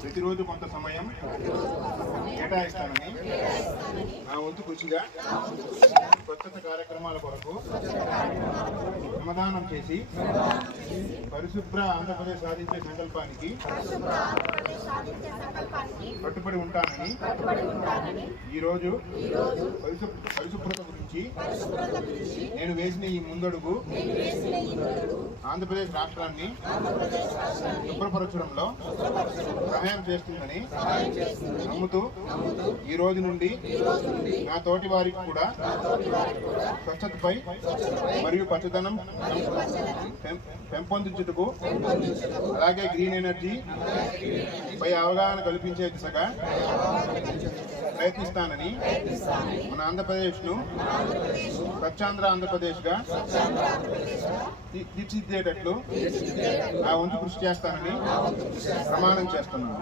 ప్రతిరోజు కొంత సమయం కేటాయిస్తానని నా వంతు కృషిగా స్వచ్ఛత కార్యక్రమాల కొరకు శ్రమదానం చేసి పరిశుభ్ర ఆంధ్రప్రదేశ్ సాధించే సంకల్పానికి కట్టుబడి ఉంటానని ఈరోజు పరిశుభ్రత గురించి నేను వేసిన ఈ ముందడుగు ఆంధ్రప్రదేశ్ రాష్ట్రాన్ని శుభ్రపరచడంలో సహాయం చేస్తుందని నమ్ముతూ ఈ రోజు నుండి నా తోటి వారికి కూడా స్వచ్ఛతపై మరియు పచ్చదనం పెంపొందించుటకు అలాగే గ్రీన్ ఎనర్జీ పై అవగాహన కల్పించే దిశగా ప్రయత్నిస్తానని మన ఆంధ్రప్రదేశ్ను స్వచ్ఛాంధ్ర ఆంధ్రప్రదేశ్గా తీర్చిదిద్దేటట్లు నా వంతు కృషి చేస్తానని ప్రమాణం చేస్తున్నాను.